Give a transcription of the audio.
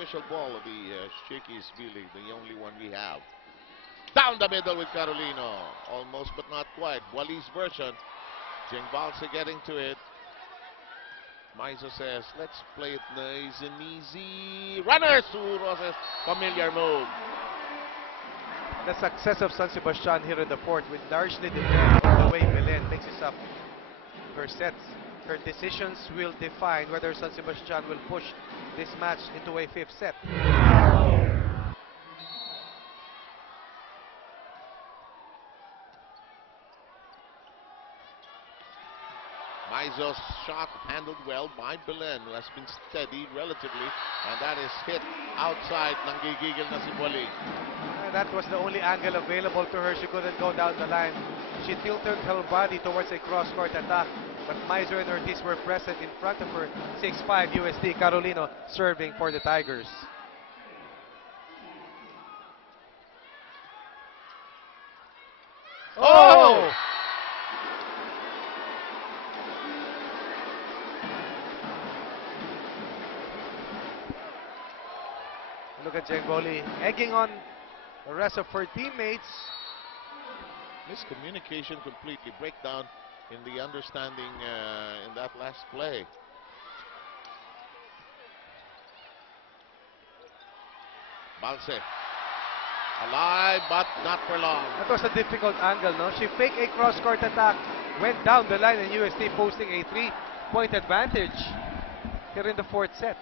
official ball of the Shakey's B-League, the only one we have. Down the middle with Carolino. Almost but not quite. Wali's version. Jing Balsa getting to it. Maizo says, let's play it nice and easy. Runners to Roses. Familiar move. The success of San Sebastian here in the fourth will largely depend on the way Belen mixes up her sets. Her decisions will define whether San Sebastian will push this match into a fifth set. Maizo's shot handled well by Belen, who has been steady relatively, and that is hit outside ng gigigil na si Wali. That was the only angle available to her. She couldn't go down the line. She tilted her body towards a cross-court attack, but Maizo and Ortiz were present in front of her. 6-5 USD. Carolino serving for the Tigers. Oh! Look at Jengoli egging on the rest of her teammates. Miscommunication completely. Breakdown in the understanding in that last play. Balse. Alive, but not for long. That was a difficult angle, no? She faked a cross-court attack, went down the line, and USD posting a 3-point advantage here in the fourth set.